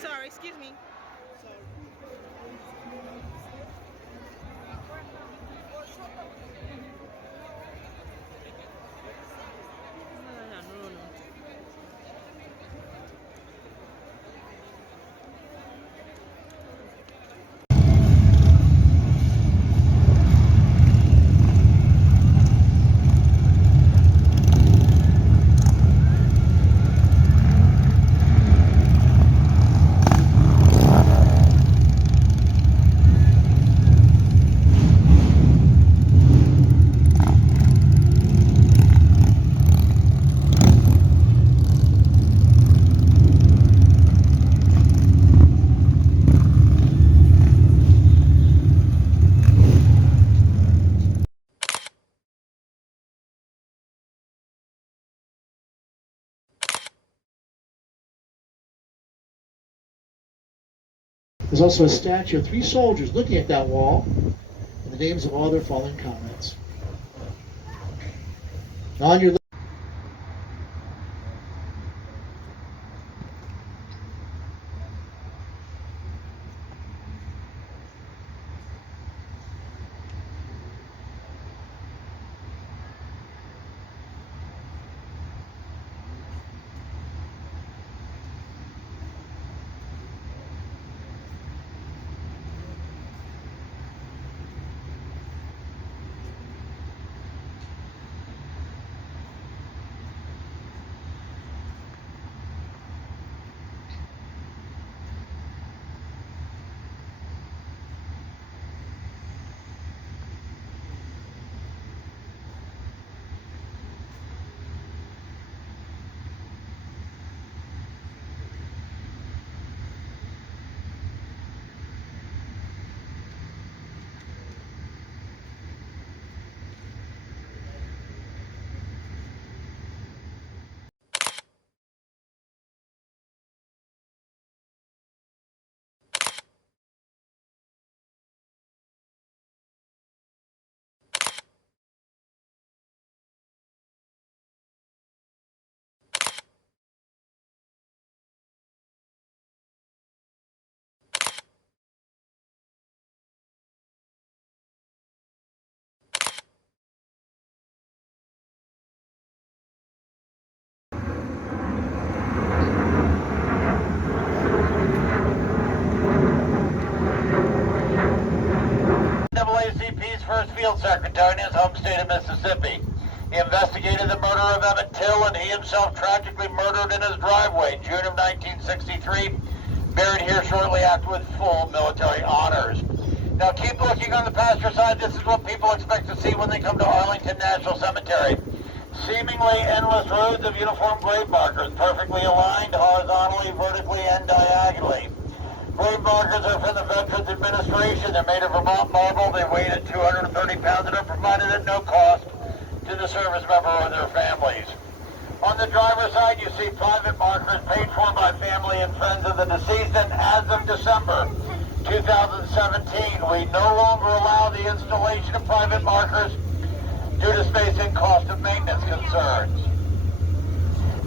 sorry, excuse me. There's also a statue of 3 soldiers looking at that wall and the names of all their fallen comrades. On your NAACP's first field secretary in his home state of Mississippi. He investigated the murder of Emmett Till, and he himself tragically murdered in his driveway, June of 1963, buried here shortly after with full military honors. Now keep looking on the pasture side. This is what people expect to see when they come to Arlington National Cemetery. Seemingly endless rows of uniform grave markers, perfectly aligned horizontally, vertically, and diagonally. Grave markers are from the Veterans Administration. They're made of Vermont marble. They weigh at 230 pounds and are provided at no cost to the service member or their families. On the driver's side, you see private markers paid for by family and friends of the deceased, and as of December 2017, we no longer allow the installation of private markers due to space and cost of maintenance concerns.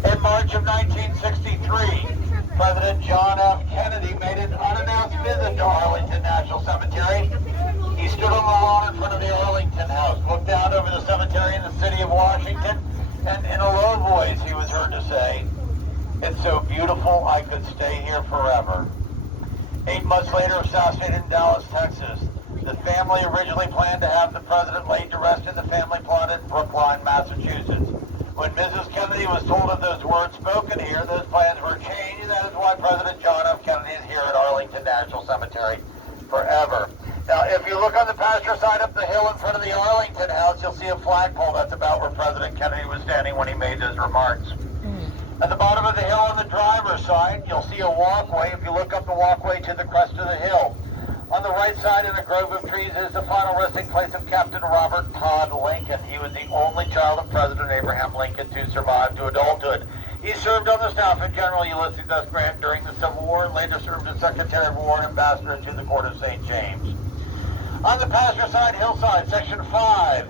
In March of 1963, President John F. Kennedy made an unannounced visit to Arlington National Cemetery. He stood on the lawn in front of the Arlington House, looked out over the cemetery in the city of Washington, and in a low voice he was heard to say, "It's so beautiful I could stay here forever." 8 months later, assassinated in Dallas, Texas. The family originally planned to have the president laid to rest in the family plot in Brookline, Massachusetts. When Mrs. Kennedy was told of those words spoken here, those plans were changed, and that is why President John F. Kennedy is here at Arlington National Cemetery forever. Now, if you look on the pasture side up the hill in front of the Arlington House, you'll see a flagpole. That's about where President Kennedy was standing when he made those remarks. At the bottom of the hill on the driver's side, you'll see a walkway. If you look up the walkway to the crest of the hill. On the right side in a grove of trees is the final resting place of Captain Robert Todd Lincoln. He was the only child of President Abraham Lincoln to survive to adulthood. He served on the staff of General Ulysses S. Grant during the Civil War and later served as Secretary of War and Ambassador to the Court of St. James. On the pasture side hillside, Section 5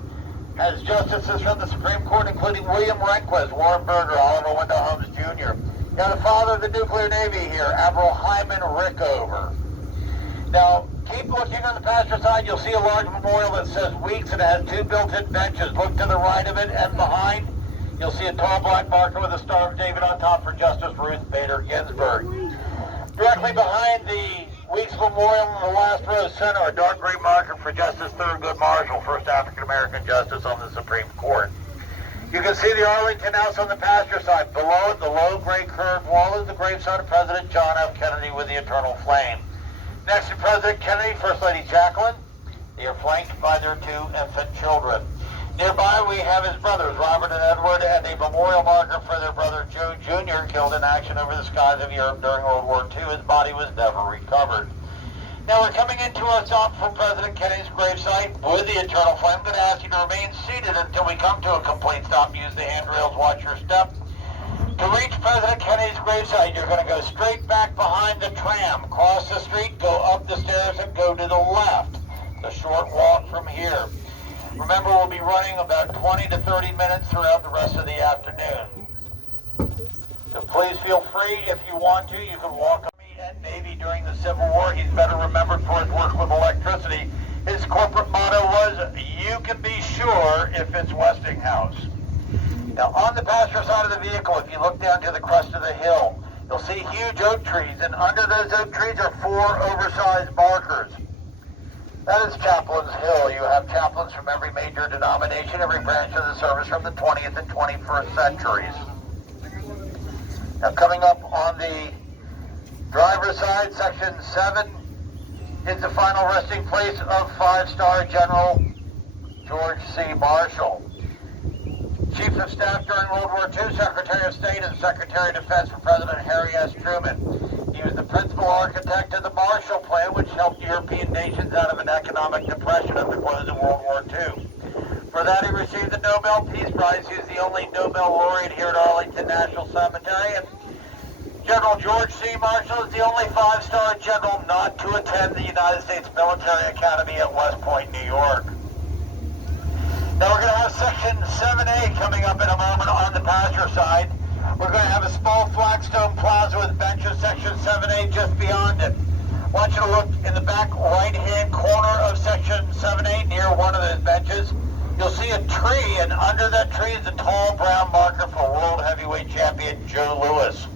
has justices from the Supreme Court, including William Rehnquist, Warren Burger, Oliver Wendell Holmes Jr., Got the father of the nuclear navy here, Admiral Hyman Rickover. Now, keep looking on the passenger side. You'll see a large memorial that says Weeks, and it has two built-in benches. Look to the right of it and behind. You'll see a tall black marker with a Star of David on top for Justice Ruth Bader Ginsburg. Directly behind the Weeks Memorial in the last row center, a dark green marker for Justice Thurgood Marshall, first African-American justice on the Supreme Court. You can see the Arlington House on the passenger side. Below it, the low gray curved wall is the gravestone of President John F. Kennedy with the eternal flame. Next to President Kennedy, First Lady Jacqueline. They are flanked by their two infant children. Nearby, we have his brothers, Robert and Edward, and a memorial marker for their brother Joe Jr., killed in action over the skies of Europe during World War II. His body was never recovered. Now we're coming into a stop from President Kennedy's gravesite with the eternal flame. I'm going to ask you to remain seated until we come to a complete stop. Use the handrails, watch your step. To reach President Kennedy's gravesite, you're going to go straight back behind the tram, cross the street, go up the stairs, and go to the left. It's a short walk from here. Remember, we'll be running about 20 to 30 minutes throughout the rest of the afternoon. So please feel free, if you want to, you can walk up. At Navy during the Civil War, he's better remembered for his work with electricity. His corporate motto was, "You can be sure if it's Westinghouse." Now, on the passenger side of the vehicle, if you look down to the crest of the hill, you'll see huge oak trees, and under those oak trees are 4 oversized markers. That is Chaplain's Hill. You have chaplains from every major denomination, every branch of the service from the 20th and 21st centuries. Now, coming up on the driver's side, Section 7 is the final resting place of 5-star General George C. Marshall. Chief of Staff during World War II, Secretary of State, and Secretary of Defense for President Harry S. Truman. He was the principal architect of the Marshall Plan, which helped European nations out of an economic depression at the close of World War II. For that, he received the Nobel Peace Prize. He was the only Nobel laureate here at Arlington National Cemetery. And General George C. Marshall is the only 5-star general not to attend the United States Military Academy at West Point, New York. Now we're going to have Section 7A coming up in a moment on the passenger side. We're going to have a small flagstone plaza with benches, Section 7A just beyond it. I want you to look in the back right-hand corner of Section 7A near one of those benches. You'll see a tree, and under that tree is a tall brown marker for World Heavyweight Champion Joe Louis.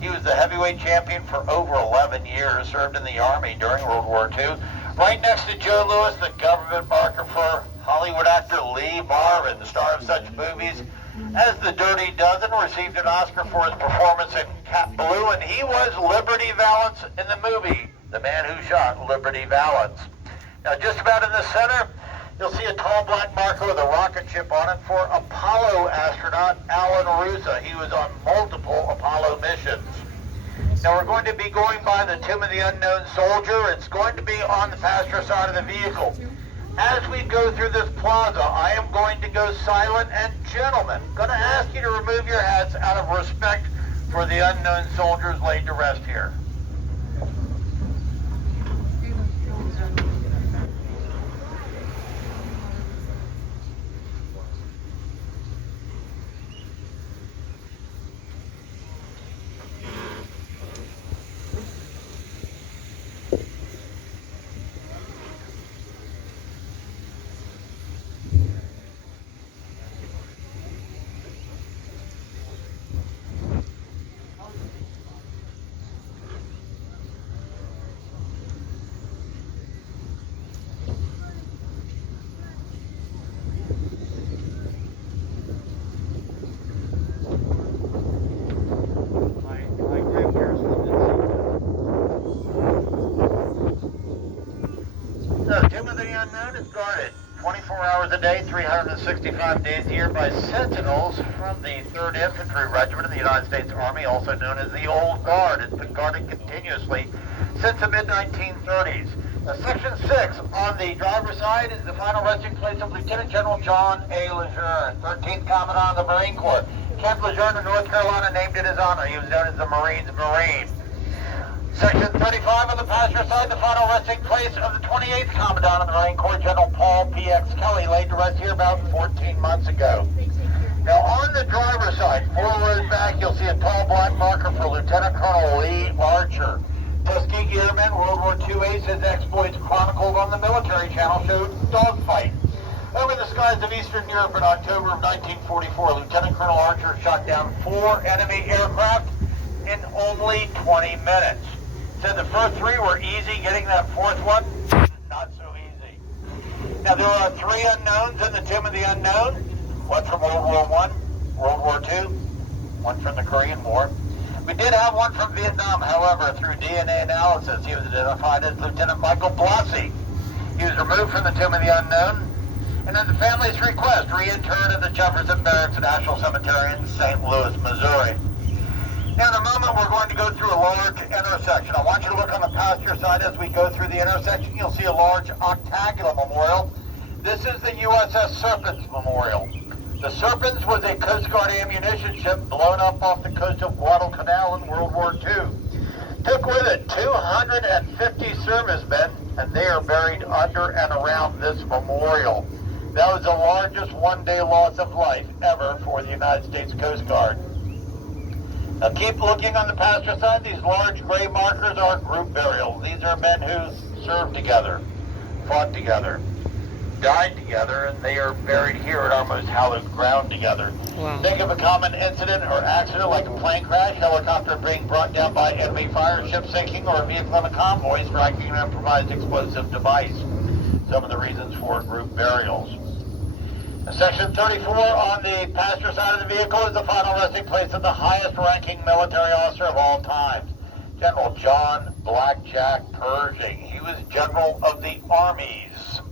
He was the heavyweight champion for over 11 years, served in the Army during World War II. Right next to Joe Louis, the government marker for Hollywood actor Lee Marvin, the star of such movies as The Dirty Dozen, received an Oscar for his performance in Cat Blue, and he was Liberty Valance in the movie, The Man Who Shot Liberty Valance. Now, just about in the center, you'll see a tall black marker with a rocket ship on it for Apollo astronaut Alan Rusa. He was on multiple Apollo missions. Now we're going to be going by the Tomb of the Unknown Soldier. It's going to be on the passenger side of the vehicle. As we go through this plaza, I am going to go silent, and gentlemen, I'm going to ask you to remove your hats out of respect for the unknown soldiers laid to rest here. The Tomb of the Unknown is guarded 24 hours a day, 365 days a year by sentinels from the 3rd Infantry Regiment of the United States Army, also known as the Old Guard. It's been guarded continuously since the mid-1930s. Section 6 on the driver's side is the final resting place of Lieutenant General John A. Lejeune, 13th Commandant of the Marine Corps. Camp Lejeune in North Carolina named in his honor. He was known as the Marines' Marine. Section 35 on the passenger side, the final resting place of the 28th Commandant of the Marine Corps, General Paul P.X. Kelly, laid to rest here about 14 months ago. Now on the driver's side, 4 rows back, you'll see a tall black marker for Lieutenant Colonel Lee Archer. Tuskegee Airman, World War II ace, his exploits chronicled on the military channel showed Dogfight. Over the skies of Eastern Europe in October of 1944, Lieutenant Colonel Archer shot down 4 enemy aircraft in only 20 minutes. Said the first 3 were easy, getting that 4th one, not so easy. Now there are 3 unknowns in the Tomb of the Unknown. One from World War I, World War II, one from the Korean War. We did have one from Vietnam, however, through DNA analysis, he was identified as Lieutenant Michael Blassie. He was removed from the Tomb of the Unknown, and at the family's request, reinterred at the Jefferson Barracks National Cemetery in St. Louis, Missouri. Now, in a moment, we're going to go through a large intersection. I want you to look on the passenger side as we go through the intersection. You'll see a large octagonal memorial. This is the USS Serpents Memorial. The Serpents was a Coast Guard ammunition ship blown up off the coast of Guadalcanal in World War II. Took with it 250 servicemen, and they are buried under and around this memorial. That was the largest one-day loss of life ever for the United States Coast Guard. Now keep looking on the passenger side. These large gray markers are group burials. These are men who served together, fought together, died together, and they are buried here at our most hallowed ground together. Wow. Think of a common incident or accident like a plane crash, helicopter being brought down by enemy fire, ship sinking, or a vehicle in a convoy striking an improvised explosive device. Some of the reasons for group burials. Section 34 on the passenger side of the vehicle is the final resting place of the highest ranking military officer of all time, General John Blackjack Pershing. He was General of the Armies.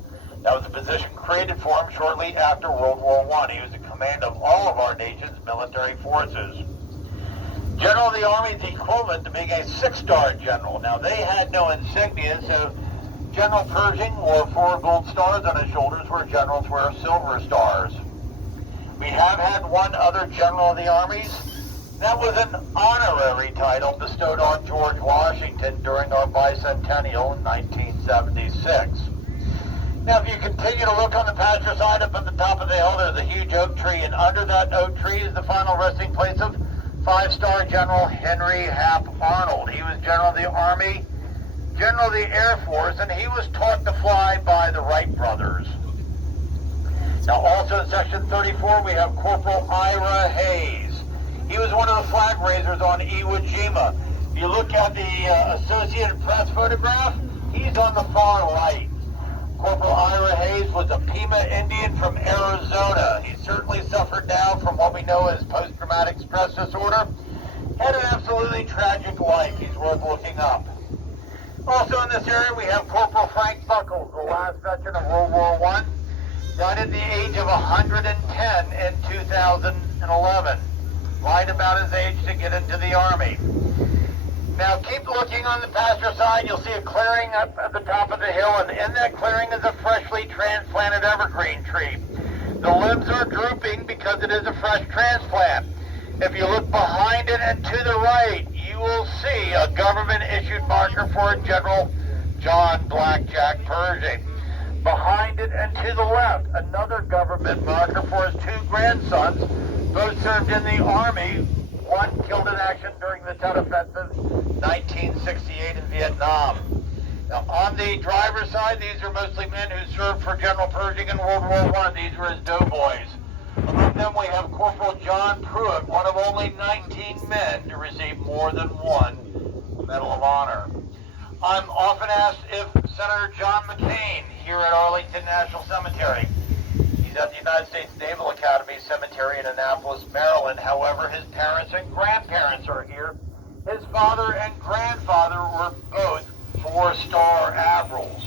That was a position created for him shortly after World War I. He was in command of all of our nation's military forces. General of the Army is equivalent to being a 6-star general. Now, they had no insignia, so General Pershing wore 4 gold stars on his shoulders, where generals wear silver stars. We have had one other general of the armies. That was an honorary title bestowed on George Washington during our bicentennial in 1976. Now, if you continue to look on the passenger side up at the top of the hill, there's a huge oak tree, and under that oak tree is the final resting place of 5-star General Henry Hap Arnold. He was General of the Army, General of the Air Force, and he was taught to fly by the Wright brothers. Now, also in Section 34, we have Corporal Ira Hayes. He was one of the flag raisers on Iwo Jima. If you look at the Associated Press photograph, he's on the far right. Corporal Ira Hayes was a Pima Indian from Arizona. He certainly suffered now from what we know as post-traumatic stress disorder. Had an absolutely tragic life. He's worth looking up. Also in this area, we have Corporal Frank Buckles, the last veteran of World War I. Died at the age of 110 in 2011. Lied about his age to get into the Army. Now keep looking on the passenger side. You'll see a clearing up at the top of the hill, and in that clearing is a freshly transplanted evergreen tree. The limbs are drooping because it is a fresh transplant. If you look behind it and to the right, you will see a government-issued marker for General John Blackjack Pershing. Behind it and to the left, another government marker for his 2 grandsons. Both served in the Army. One killed in action during the Tet Offensive, 1968 in Vietnam. Now, on the driver's side, these are mostly men who served for General Pershing in World War I. These were his doughboys. Among them, we have Corporal John Pruitt, one of only 19 men to receive more than 1 Medal of Honor. I'm often asked if Senator John McCain here at Arlington National Cemetery. He's at the United States Naval Academy Cemetery in Annapolis, Maryland. However, his parents and grandparents are here. His father and grandfather were both 4-star admirals.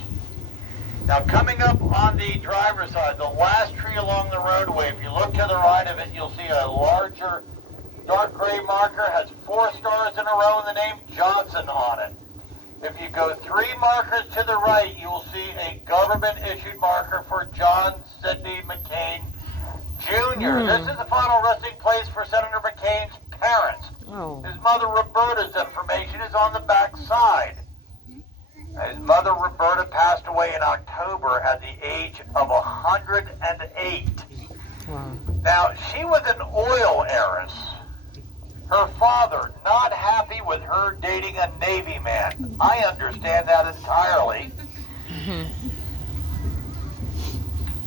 Now, coming up on the driver's side, the last tree along the roadway, if you look to the right of it, you'll see a larger dark gray marker, has 4 stars in a row and the name Johnson on it. If you go 3 markers to the right, you will see a government-issued marker for John Sidney McCain, Jr. This is the final resting place for Senator McCain's parents. Oh. His mother Roberta's information is on the back side. His mother Roberta passed away in October at the age of 108. Wow. Now, she was an oil heiress. Her father not happy with her dating a Navy man. I understand that entirely.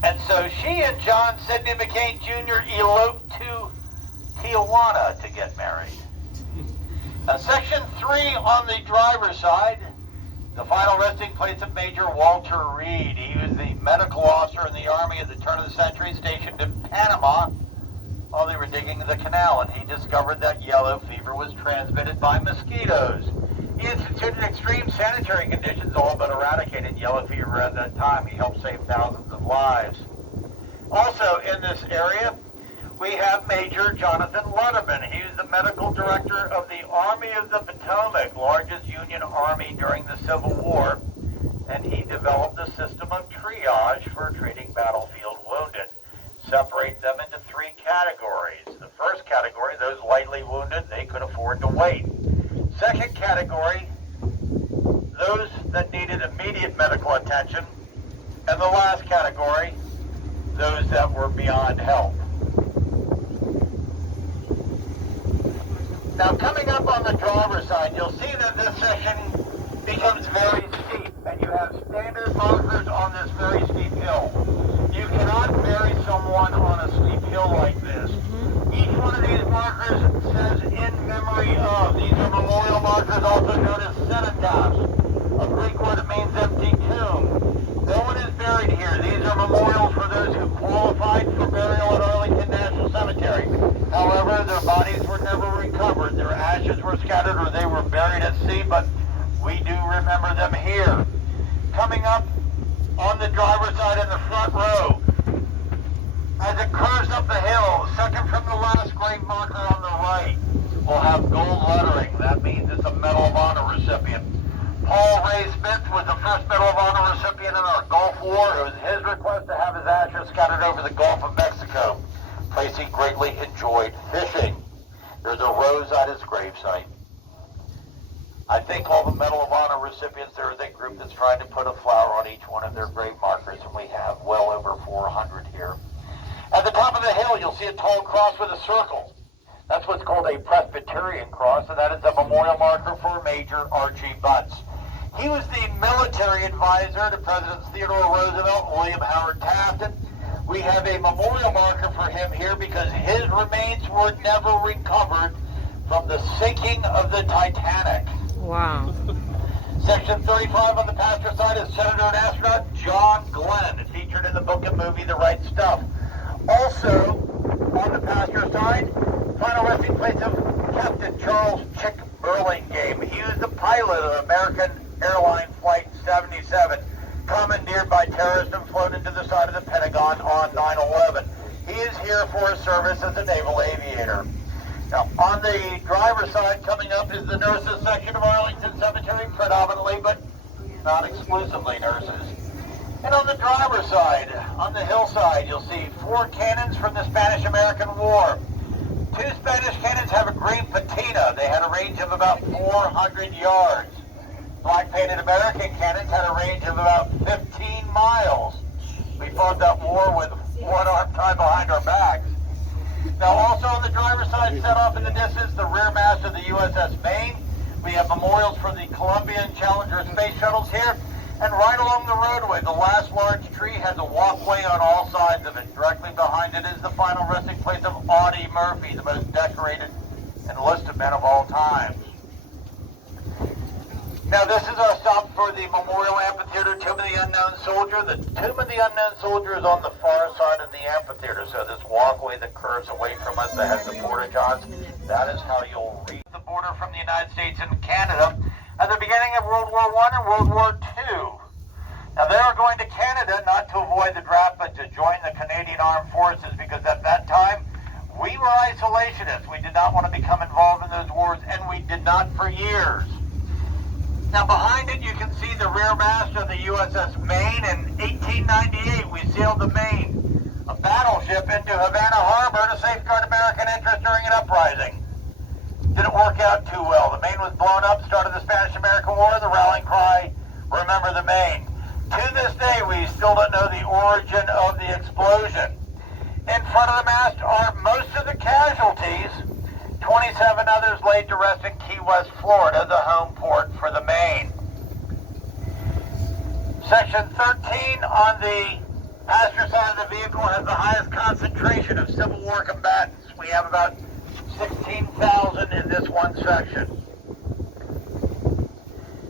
And so she and John Sidney McCain Jr. eloped to Tijuana to get married. Now, Section 3 on the driver's side, the final resting place of Major Walter Reed. He was the medical officer in the Army at the turn of the century, stationed in Panama while they were digging the canal, and he discovered that yellow fever was transmitted by mosquitoes. He instituted extreme sanitary conditions, all but eradicated yellow fever at that time. He helped save thousands of lives. Also in this area, we have Major Jonathan Letterman. He was the medical director of the Army of the Potomac, largest Union army during the Civil War, and he developed a system of triage for treating battlefield wounded. Separate them into three categories. The first category, those lightly wounded, they could afford to wait. Second category, those that needed immediate medical attention. And the last category, those that were beyond help. Now, coming up on the driver's side, you'll see that this section becomes very steep, and you have standard markers on this very steep hill. You cannot bury someone on a steep hill like this. Each one of these markers says in memory of. These are memorial markers, also known as cenotaphs, a Greek word that means empty tomb. No one is buried here. These are memorials for those who qualified for burial at Arlington National Cemetery. However, their bodies were never recovered. Their ashes were scattered or they were buried at sea, but we do remember them here. Coming up on the driver's side in the front row, as it curves up the hill, second from the last grave marker on the right, will have gold lettering. That means it's a Medal of Honor recipient. Paul Ray Smith was the first Medal of Honor recipient in our Gulf War. It was his request to have his ashes scattered over the Gulf of Mexico, place he greatly enjoyed fishing. There's a rose at his gravesite. I think all the Medal of Honor recipients, there is a group that's trying to put a flower on each one of their grave markers, and we have well over 400 here. At the top of the hill, you'll see a tall cross with a circle. That's what's called a Presbyterian cross, and that is a memorial marker for Major Archie Butts. He was the military advisor to Presidents Theodore Roosevelt and William Howard Taft. And we have a memorial marker for him here because his remains were never recovered from the sinking of the Titanic. Wow. Section 35 on the passenger side is Senator and astronaut John Glenn, featured in the book and movie The Right Stuff. Also, on the passenger side, final resting place of Captain Charles Chick Burlingame. He was the pilot of American Airline Flight 77, commandeered by terrorists and flown into the side of the Pentagon on 9/11. He is here for his service as a naval aviator. Now, on the driver's side, coming up is the nurses section of Arlington Cemetery, predominantly, but not exclusively nurses. And on the driver's side, on the hillside, you'll see 4 cannons from the Spanish-American War. 2 Spanish cannons have a green patina. They had a range of about 400 yards. Black-painted American cannons had a range of about 15 miles. We fought that war with one arm tied behind our backs. Now, also on the driver's side, set off in the distance, the rear mast of the USS Maine. We have memorials for the Columbia and Challenger space shuttles here. And right along the roadway, the last large tree has a walkway on all sides of it. Directly behind it is the final resting place of Audie Murphy, the most decorated enlisted man of all time. Now, this is our stop for the Memorial Amphitheater, Tomb of the Unknown Soldier. The Tomb of the Unknown Soldier is on the far side of the amphitheater, so this walkway that curves away from us that has the porta-johns, that is how you'll reach the border from the United States and Canada at the beginning of World War I and World War II. Now, they were going to Canada not to avoid the draft, but to join the Canadian Armed Forces, because at that time, we were isolationists. We did not want to become involved in those wars, and we did not for years. Now, behind it, you can see the rear mast of the USS Maine. In 1898, we sailed the Maine, a battleship, into Havana Harbor to safeguard American interests during an uprising. Didn't work out too well. The Maine was blown up, started the Spanish-American War, the rallying cry, remember the Maine. To this day, we still don't know the origin of the explosion. In front of the mast are most of the casualties. 27 others laid to rest in Key West, Florida, the home port for the Maine. Section 13 on the passenger side of the vehicle has the highest concentration of Civil War combatants. We have about 16,000 in this one section.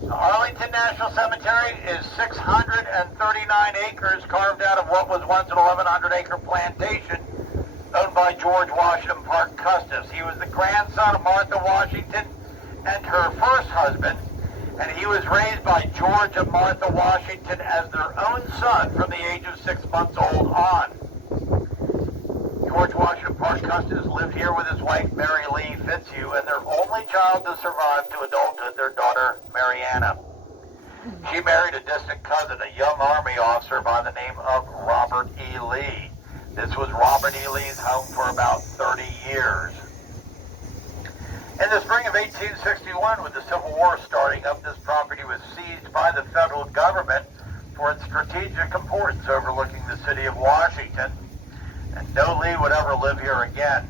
The Arlington National Cemetery is 639 acres carved out of what was once an 1,100-acre plantation owned by George Washington Parke Custis. He was the grandson of Martha Washington and her first husband, and he was raised by George and Martha Washington as their own son from the age of 6 months old on. George Washington Parke Custis lived here with his wife, Mary Lee Fitzhugh, and their only child to survive to adulthood, their daughter, Mariana. She married a distant cousin, a young Army officer by the name of Robert E. Lee. This was Robert E. Lee's home for about 30 years. In the spring of 1861, with the Civil War starting up, this property was seized by the federal government for its strategic importance overlooking the city of Washington, and no Lee would ever live here again.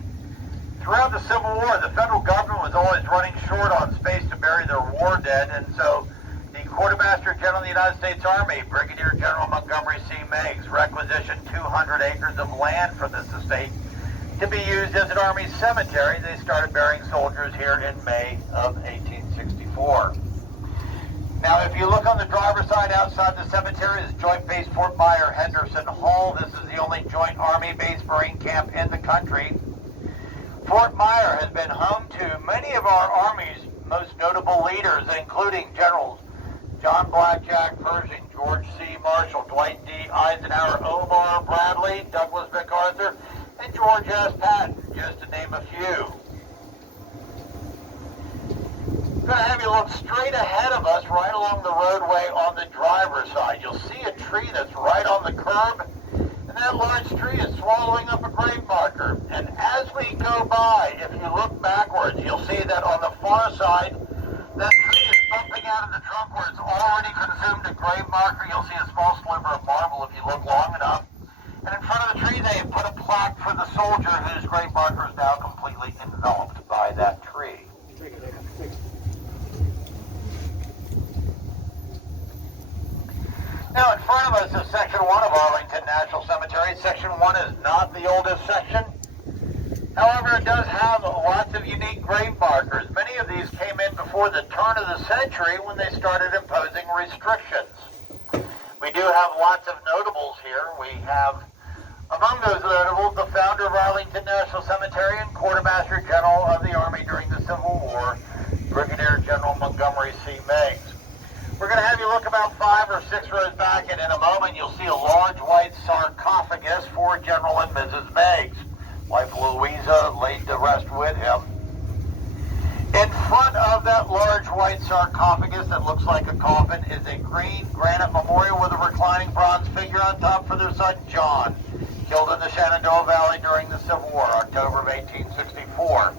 Throughout the Civil War, the federal government was always running short on space to bury their war dead, and so the Quartermaster General of the United States Army, Brigadier General Montgomery C. Meigs, requisitioned 200 acres of land from this estate to be used as an Army cemetery. They started burying soldiers here in May of 1864. Now, if you look on the driver's side outside the cemetery is Joint Base Fort Myer Henderson Hall. This is the only Joint Army base Marine camp in the country. Fort Myer has been home to many of our Army's most notable leaders, including Generals John Blackjack Pershing, George C. Marshall, Dwight D. Eisenhower, Omar Bradley, Douglas MacArthur, and George S. Patton, just to name a few. I'm going to have you look straight ahead of us, right along the roadway on the driver's side. You'll see a tree that's right on the curb, and that large tree is swallowing up a grave marker. And as we go by, if you look backwards, you'll see that on the far side, that tree is bumping out of the trunk where it's already consumed a grave marker. You'll see a small sliver of marble if you look long enough. And in front of the tree, they have put a plaque for the soldier whose grave marker is now completely enveloped by that tree. Now, in front of us is Section 1 of Arlington National Cemetery. Section 1 is not the oldest section. However, it does have lots of unique grave markers. Many of these came in before the turn of the century when they started imposing restrictions. We do have lots of notables here. We have, among those notables, the founder of Arlington National Cemetery and Quartermaster General of the Army during the Civil War, Brigadier General Montgomery C. Meigs. We're going to have you look about 5 or 6 rows back, and in a moment you'll see a large white sarcophagus for General and Mrs. Meigs. Wife Louisa laid to rest with him. In front of that large white sarcophagus that looks like a coffin is a green granite memorial with a reclining bronze figure on top for their son John, killed in the Shenandoah Valley during the Civil War, October of 1864.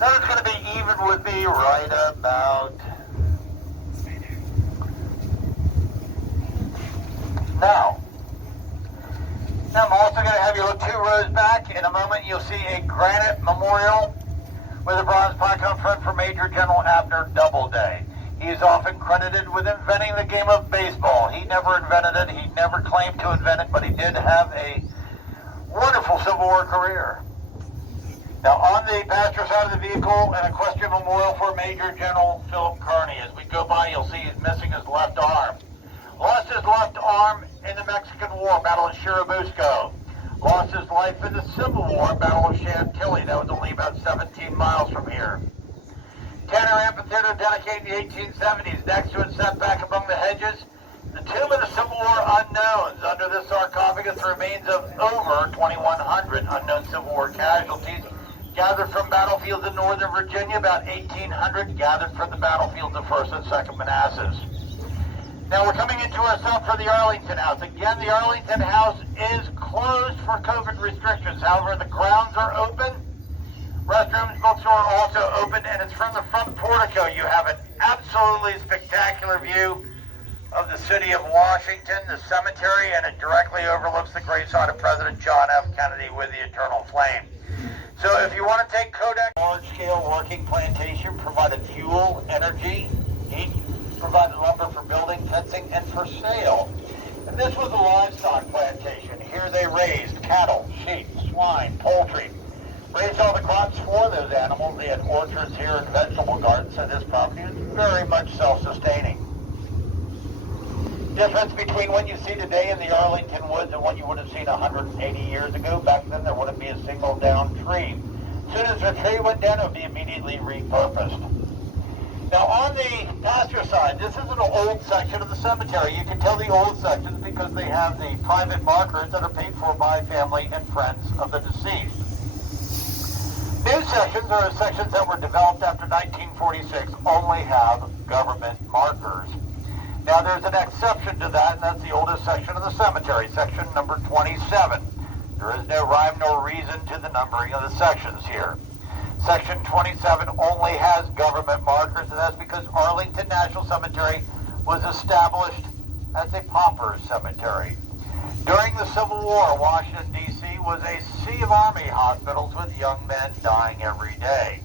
Now it's going to be even with me right about now. I'm also going to have you look 2 rows back. In a moment, you'll see a granite memorial with a bronze plaque on front for Major General Abner Doubleday. He is often credited with inventing the game of baseball. He never invented it. He never claimed to invent it, but he did have a wonderful Civil War career. Now, on the passenger side of the vehicle, an equestrian memorial for Major General Philip Kearny. As we go by, you'll see he's missing his left arm. Lost his left arm in the Mexican War, Battle of Churubusco. Lost his life in the Civil War, Battle of Chantilly. That was only about 17 miles from here. Tanner Amphitheater dedicated in the 1870s. Next to it, set back among the hedges, the tomb of the Civil War unknowns. Under this sarcophagus, the remains of over 2,100 unknown Civil War casualties gathered from battlefields in Northern Virginia, about 1,800 gathered from the battlefields of 1st and 2nd Manassas. Now we're coming into our stop for the Arlington House. Again, the Arlington House is closed for COVID restrictions. However, the grounds are open. Restrooms, bookstore are also open, and it's from the front portico. You have an absolutely spectacular view of the city of Washington, the cemetery, and it directly overlooks the gravesite of President John F. Kennedy with the eternal flame. So if you want to take Kodak, large-scale working plantation provided fuel, energy, heat, provided lumber for building, fencing, and for sale. And this was a livestock plantation. Here they raised cattle, sheep, swine, poultry, raised all the crops for those animals. They had orchards here and vegetable gardens, so this property is very much self-sustaining. Difference between what you see today in the Arlington woods and what you would have seen 180 years ago. Back then there wouldn't be a single downed tree. As soon as the tree went down, it would be immediately repurposed. Now on the pasture side, this is an old section of the cemetery. You can tell the old sections because they have the private markers that are paid for by family and friends of the deceased. New sections, or sections that were developed after 1946, only have government markers. Now there's an exception to that, and that's the oldest section of the cemetery, section number 27. There is no rhyme nor reason to the numbering of the sections here. Section 27 only has government markers, and that's because Arlington National Cemetery was established as a pauper cemetery. During the Civil War, Washington, D.C. was a sea of Army hospitals with young men dying every day.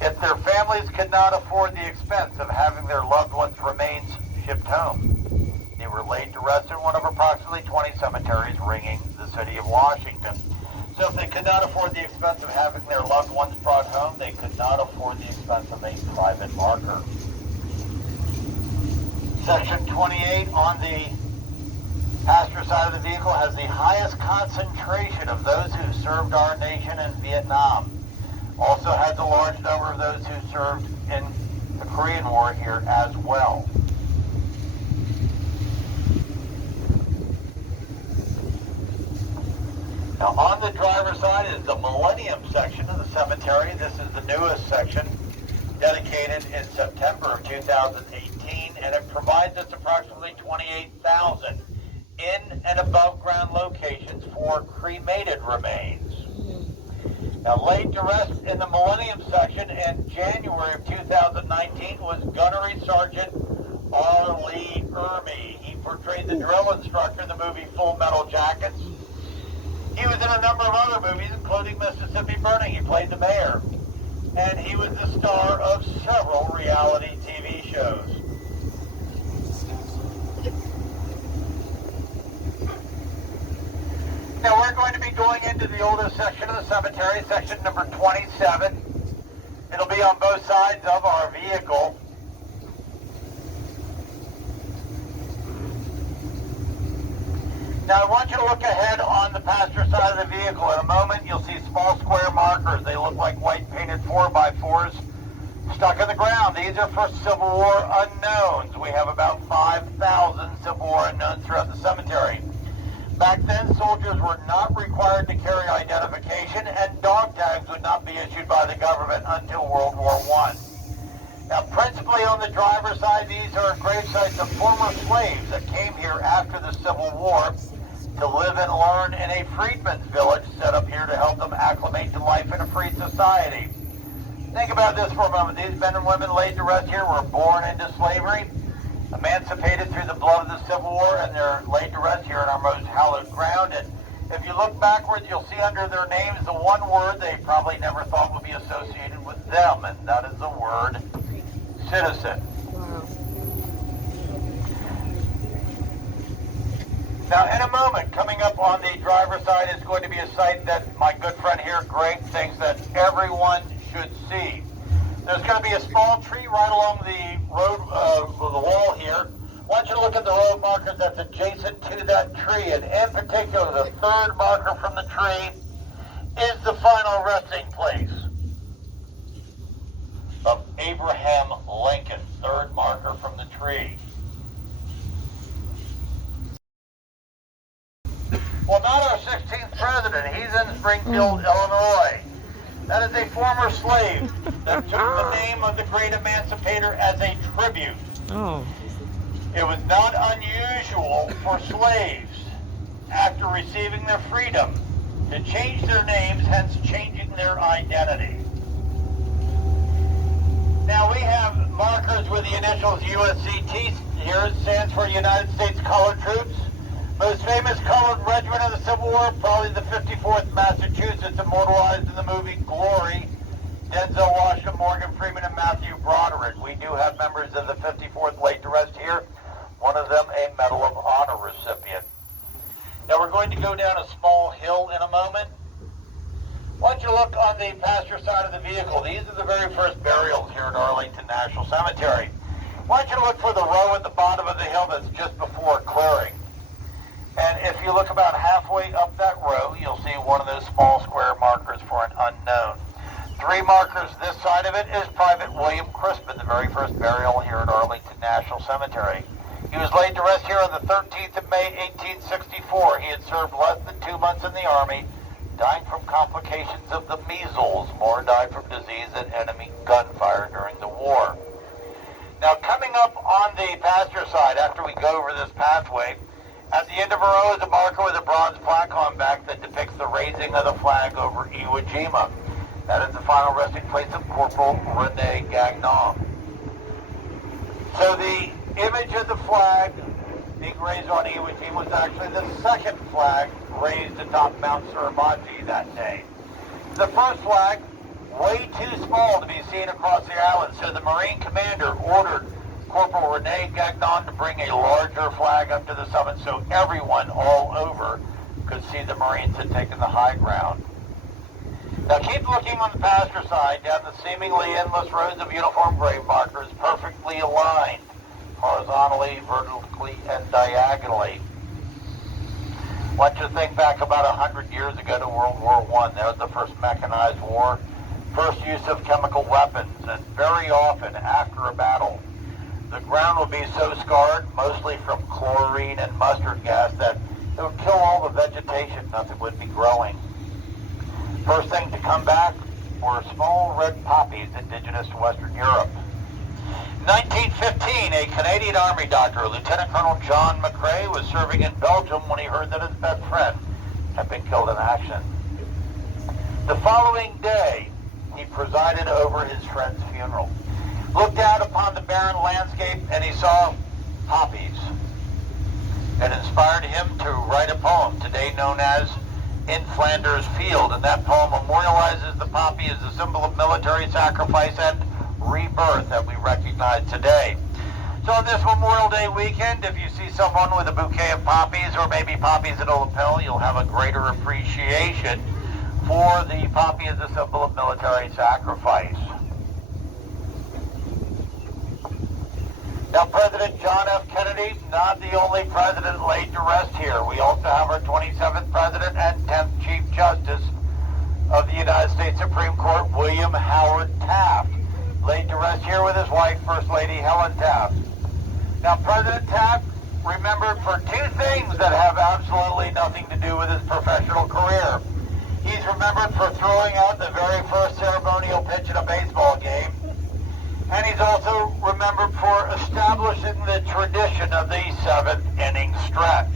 If their families could not afford the expense of having their loved ones' remains shipped home, they were laid to rest in one of approximately 20 cemeteries ringing the city of Washington. So if they could not afford the expense of having their loved ones brought home, they could not afford the expense of a private marker. Section 28 on the passenger side of the vehicle has the highest concentration of those who served our nation in Vietnam. Also has a large number of those who served in the Korean War here as well. Now on the driver's side is the Millennium section of the cemetery. This is the newest section, dedicated in September of 2018, and it provides us approximately 28,000 in and above ground locations for cremated remains. Now laid to rest in the Millennium section in January of 2019 was Gunnery Sergeant R. Lee Ermey. He portrayed the drill instructor in the movie Full Metal Jackets. He was in a number of other movies, including Mississippi Burning. He played the mayor. And he was the star of several reality TV shows. Now we're going to be going into the oldest section of the cemetery, section number 27. It'll be on both sides of our vehicle. Now I want you to look ahead on the passenger side of the vehicle. In a moment you'll see small square markers. They look like white painted 4x4s stuck in the ground. These are for Civil War unknowns. We have about 5,000 Civil War unknowns throughout the cemetery. Back then soldiers were not required to carry identification, and dog tags would not be issued by the government until World War I. Now, principally on the driver's side, these are grave sites of former slaves that came here after the Civil War to live and learn in a freedmen's village set up here to help them acclimate to life in a free society. Think about this for a moment. These men and women laid to rest here were born into slavery, emancipated through the blood of the Civil War, and they're laid to rest here in our most hallowed ground. And if you look backwards, you'll see under their names the one word they probably never thought would be associated with them, and that is the word citizen. Wow. Now, in a moment, coming up on the driver's side is going to be a site that my good friend here, Greg, thinks that everyone should see. There's going to be a small tree right along the road, the wall here. I want you to look at the road markers that's adjacent to that tree, and in particular, the third marker from the tree is the final resting place of Abraham Lincoln, third marker from the tree. Well, not our 16th president. He's in Springfield, Illinois. That is a former slave that took the name of the great emancipator as a tribute. Oh. It was not unusual for slaves, after receiving their freedom, to change their names, hence changing their identity. Now we have markers with the initials USCT. Here it stands for United States Colored Troops. Most famous colored regiment of the Civil War, probably the 54th Massachusetts, immortalized in the movie Glory. Denzel Washington, Morgan Freeman, and Matthew Broderick. We do have members of the 54th laid to rest here. One of them a Medal of Honor recipient. Now we're going to go down a small hill in a moment. Why don't you look on the passenger side of the vehicle? These are the very first burials here at Arlington National Cemetery. Why don't you look for the row at the bottom of the hill that's just before clearing? And if you look about halfway up that row, you'll see one of those small square markers for an unknown. 3 markers this side of it is Private William Crispin, the very first burial here at Arlington National Cemetery. He was laid to rest here on the 13th of May, 1864. He had served less than 2 months in the Army, dying from complications of the measles. More died from disease and enemy gunfire during the war. Now, coming up on the passenger side, after we go over this pathway, at the end of a row is a marker with a bronze plaque on back that depicts the raising of the flag over Iwo Jima. That is the final resting place of Corporal Rene Gagnon. So the image of the flag being raised on Iwo Jima was actually the second flag raised atop Mount Surabati that day. The first flag, way too small to be seen across the island, so the Marine commander ordered Corporal Rene Gagnon to bring a larger flag up to the summit so everyone all over could see the Marines had taken the high ground. Now keep looking on the passenger side down the seemingly endless rows of uniform grave markers, perfectly aligned, horizontally, vertically, and diagonally. Want you to think back about 100 years ago to World War I. That was the first mechanized war, first use of chemical weapons, and very often after a battle, the ground would be so scarred, mostly from chlorine and mustard gas, that it would kill all the vegetation. Nothing would be growing. First thing to come back were small red poppies indigenous to Western Europe. In 1915, a Canadian Army doctor, Lieutenant Colonel John McCrae, was serving in Belgium when he heard that his best friend had been killed in action. The following day, he presided over his friend's funeral. Looked out upon the barren landscape and he saw poppies. It inspired him to write a poem today known as In Flanders Field, and that poem memorializes the poppy as a symbol of military sacrifice and rebirth that we recognize today. So on this Memorial Day weekend, if you see someone with a bouquet of poppies or maybe poppies in a lapel, you'll have a greater appreciation for the poppy as a symbol of military sacrifice. Now, President John F. Kennedy, not the only president laid to rest here. We also have our 27th President and 10th Chief Justice of the United States Supreme Court, William Howard Taft, laid to rest here with his wife, First Lady Helen Taft. Now, President Taft remembered for 2 things that have absolutely nothing to do with his professional career. He's remembered for throwing out the very first ceremonial pitch in a baseball game, and he's also remembered for establishing the tradition of the 7th inning stretch.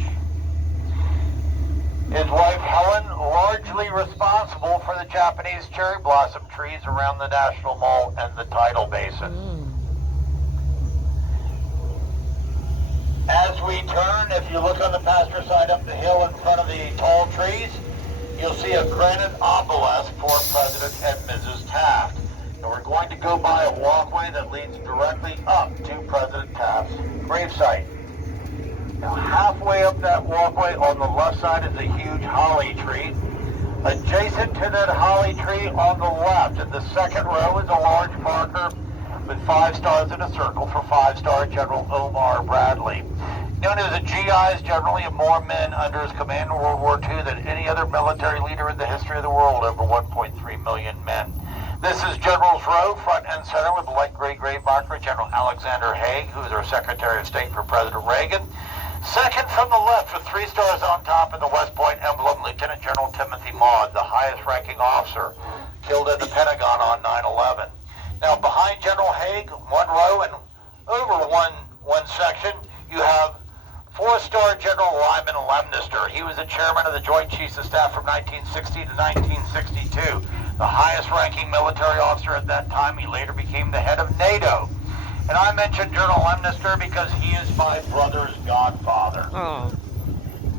His wife Helen, largely responsible for the Japanese cherry blossom trees around the National Mall and the tidal basin. As we turn, if you look on the passenger side up the hill in front of the tall trees, you'll see a granite obelisk for President and Mrs. Taft. And we're going to go by a walkway that leads directly up to President Taft's gravesite. Now, halfway up that walkway on the left side is a huge holly tree. Adjacent to that holly tree on the left, in the second row, is a large marker with 5 stars in a circle for 5-star General Omar Bradley. Known as a GI's, generally of more men under his command in World War II than any other military leader in the history of the world, over 1.3 million men. This is General's Row, front and center, with the light gray grave marker, General Alexander Haig, who is our Secretary of State for President Reagan. Second from the left, with 3 stars on top in the West Point emblem, Lieutenant General Timothy Maud, the highest-ranking officer, killed at the Pentagon on 9/11. Now, behind General Haig, one row and over one section, you have 4-star General Lyman Lemnister. He was the chairman of the Joint Chiefs of Staff from 1960 to 1962. the highest-ranking military officer at that time. He later became the head of NATO. And I mentioned General Lemnister because he is my brother's godfather. Oh.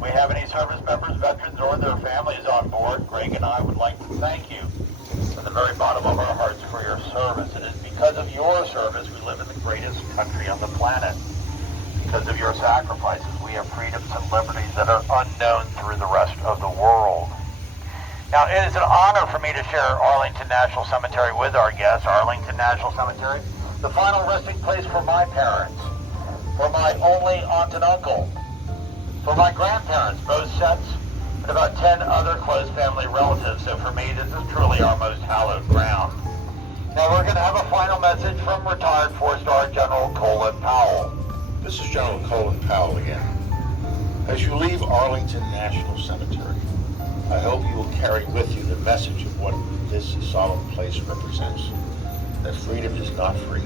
We have any service members, veterans, or their families on board, Greg and I would like to thank you from the very bottom of our hearts for your service. It is because of your service we live in the greatest country on the planet. Because of your sacrifices, we have freedoms and liberties that are unknown through the rest of the world. Now, it is an honor for me to share Arlington National Cemetery with our guests. Arlington National Cemetery, the final resting place for my parents, for my only aunt and uncle, for my grandparents, both sets, and about 10 other close family relatives. So for me, this is truly our most hallowed ground. Now we're going to have a final message from retired 4-star General Colin Powell. This is General Colin Powell again. As you leave Arlington National Cemetery, I hope you will carry with you the message of what this solemn place represents, that freedom is not free.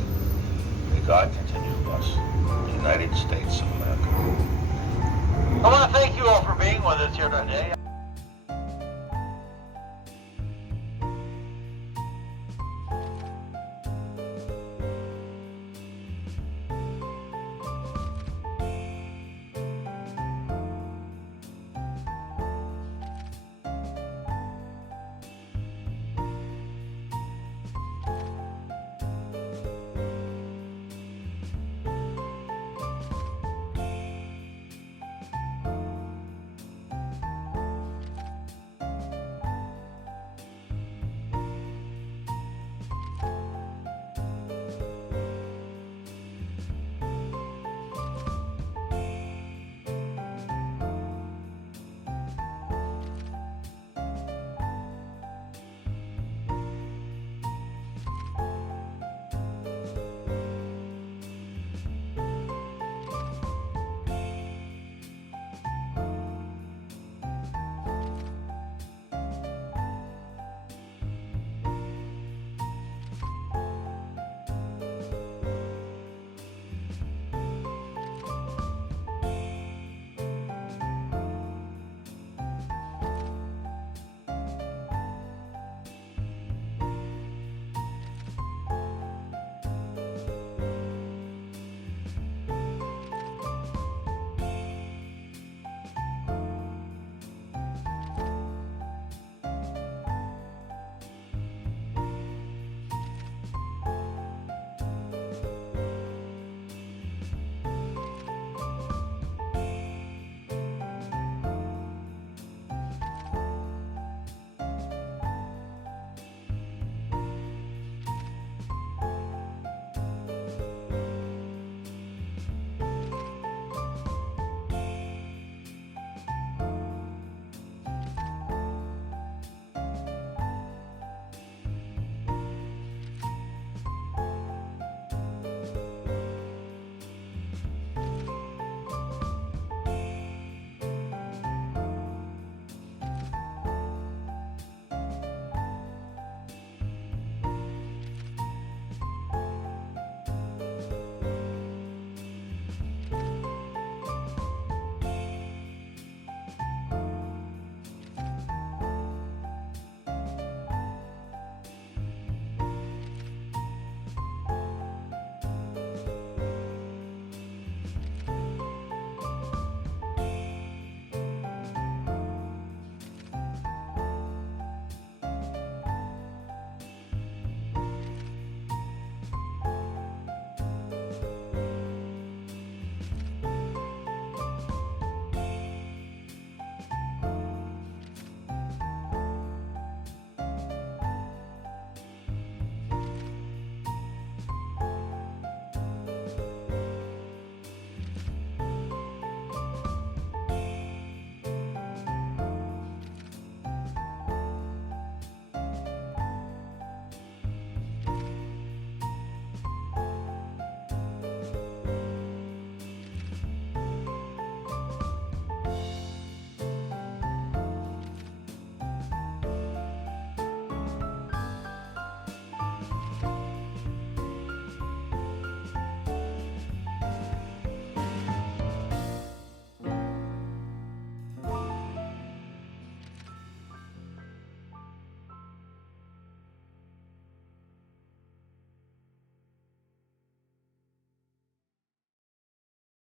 May God continue to bless the United States of America.